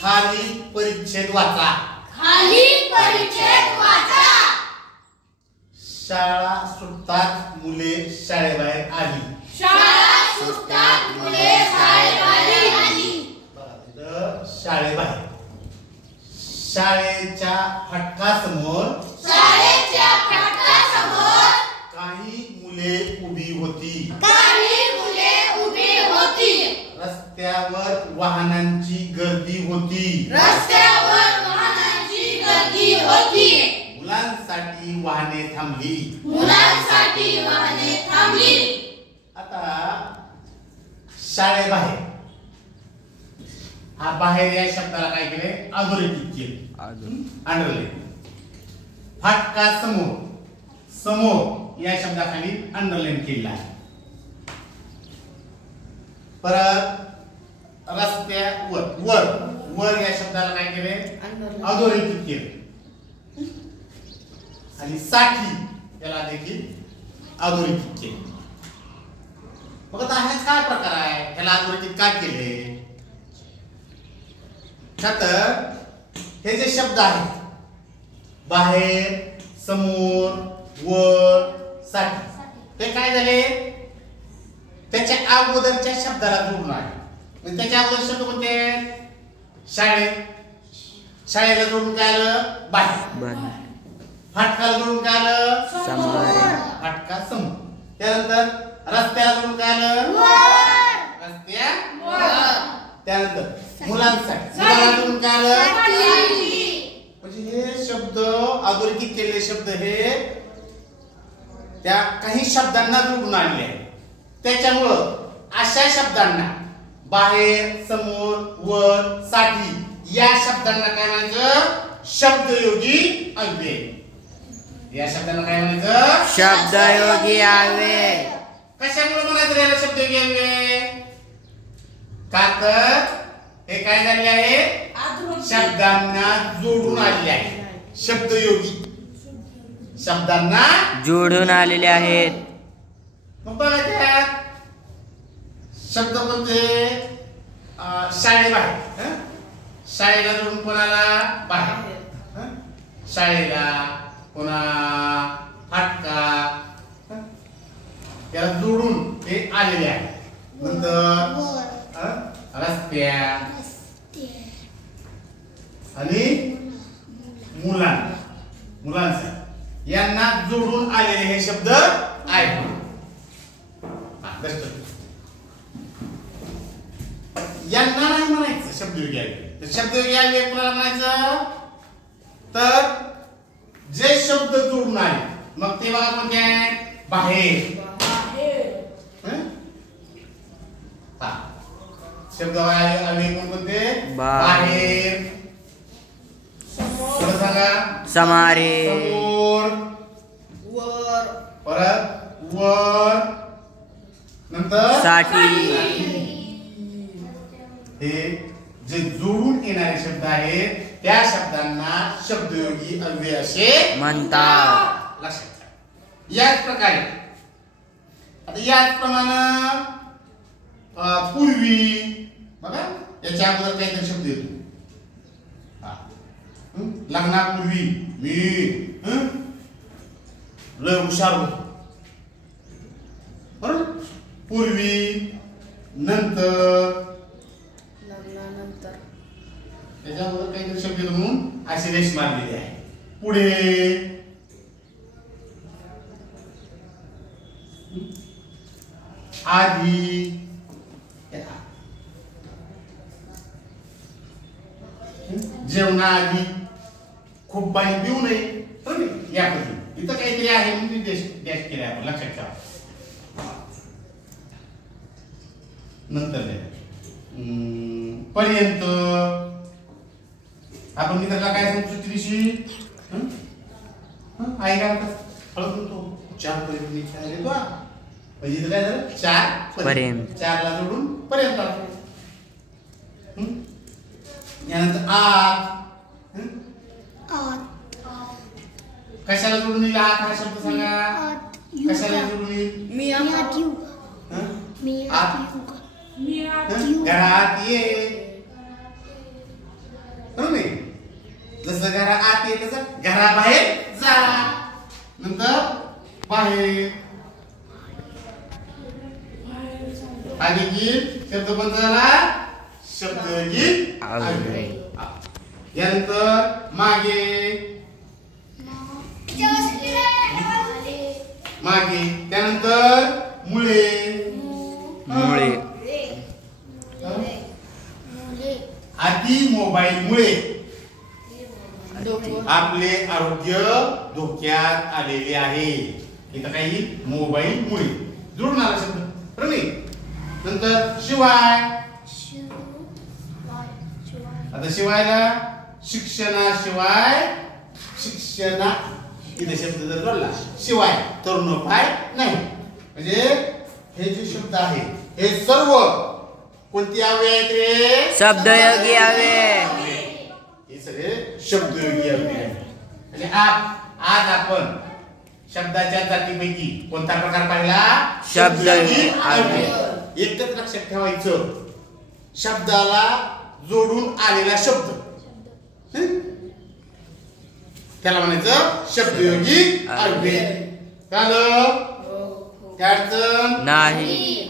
खाली परिच्छेद वाचा. खाली परिच्छेद वाचा. शाळा सुटतात मुले शाळेबाहेर आली. शाळा सुटतात मुले शाळेबाहेर आली. शाळेबाहेर. शाळेच्या फाटकासमोर शाळेच्या फाटकासमोर काही मुले उभी होती. काही मुले उभी होती. रस्त्यावर वाहनांची गर्दी होती. रस्त्यावर वाहनांची गर्दी होती. मुलांसाठी वाहने थांबली. मुलांसाठी वाहने थांबली. आता शाळेबाहेर हा बाहेर या शब्दाला काय केले अधोरेखित केले. अंडरलाईन. फाटका समोर समोर या शब्दाखाली अंडरलाईन केलेला आहे. परत रस्त्यावर वर वर या शब्दाला काय केले अधोरेखित केले. आणि साठी याला देखील अधोरेखित केले. मग आता हा काय प्रकार आहे याला अधोरेखित काय केले तर हे जे शब्द आहेत बाहेर समोर वर साठी ते काय झाले त्याच्या अगोदरच्या शब्दाला जोडून आहे. त्याच्या अगोदर शब्द कोणते शाळेला जोडून काय आलं बाहेर. फाटकाला जोडून काय आलं फाटका समोर. त्यानंतर रस्त्याला जोडून काय आलं रस्त्या. त्यानंतर मुलांसाठी मुलांना जोडून काय आलं म्हणजे हे शब्द अधोरेखित केलेले शब्द हे त्या काही शब्दांना जोडून आणले आहे. त्याच्यामुळं अशा शब्दांना बाहेर समोर वर साठी या शब्दांना काय म्हणायचं शब्दयोगी अव्यय. या शब्दांना काय म्हणायचं शब्दयोगी अव्यय. कशामुळे म्हणायचं याला शब्दयोगी अव्यय का तर हे काय झाले आहे शब्दांना जोडून आलेले आहे. शब्दयोगी शब्दांना जोडून आलेले आहेत. मग बघा त्यात शब्द कोणते शाळेबाहेर शाळेला जोडून कोणाला बाहेर शाळेला कोणा फाटका याला जोडून हे आलेले आहे. नंतर रस्त्या आणि मुलांसाठी यांना जोडून आलेले हे शब्द आहेत. यांना नाही म्हणायचं शब्दयोगी अव्यय. तर शब्दयोगी अव्यय कोणाला म्हणायचं तर जे शब्द जोडून आले मग ते बघा कोणते आहेत बाहेर. शब्द अव्यय कोणते बाहेर सांगा समारे समोर वर परत वर नंतर साठी. हे जे जोडून येणारे शब्द आहेत त्या शब्दांना शब्दयोगी अव्यय असे म्हणतात. लक्षात घ्या. याच प्रकारे आता याचप्रमाणे पूर्वी बघा याच्या अगोदर काहीतरी शब्द येतो. लग्नापूर्वी मी लय हुशार होतो बरोबर. पूर्वी नंतर लग्नानंतर त्याच्या अगोदर काहीतरी शब्द येतो म्हणून अशी रेष मारलेली आहे. पुढे आधी जेवणाआधी खूप पाणी पिऊ नये या पद्धतीने इथं काहीतरी आहे म्हणून डॅश केले आपण लक्षात ठेवा. नंतर पर्यंत आपण मित्राला काय सांगतो सुट्टी आई काय हळद म्हणतो 4 पर्यंत येतो म्हणजे इथं काय झालं 4 पर्यंत 4 ला जोडून पर्यंत आलो. यानंतर आत कशाला जोडून येईल आत हा शब्द सांगा कशाला जोडून येईल घरात ये जसं घरा आत ये तसं घराबाहेर जा. नंतर बाहेर आणि गीत शब्द कोणता झाला शब्दयोगी अव्यय. यानंतर मागे मागे त्यानंतर मुळे मुळे अति मोबाईलमुळे आपले आरोग्य धोक्यात आलेले आहे. इथं काही मोबाईलमुळे जोडून आला शब्द बरोबर नाही. नंतर शिवाय आता शिवायला शिक्षणाशिवाय शिक्षणा इथे शब्द जर जोडला शिवाय तर नफाय नाही. म्हणजे हे जे शब्द आहे हे सर्व कोणती अव्यय आहेत रे शब्दयोगी अव्यय. हे सगळे शब्दयोगी अव्यय. म्हणजे आज आपण शब्दाच्या जातीपैकी कोणता प्रकार पाहिला शब्दयोगी अव्यय. एकच लक्षात ठेवायचं शब्दाला जोडून आलेला शब्द त्याला म्हणायचं शब्दयोगी अव्यय. झालं? काय अडचण नाही.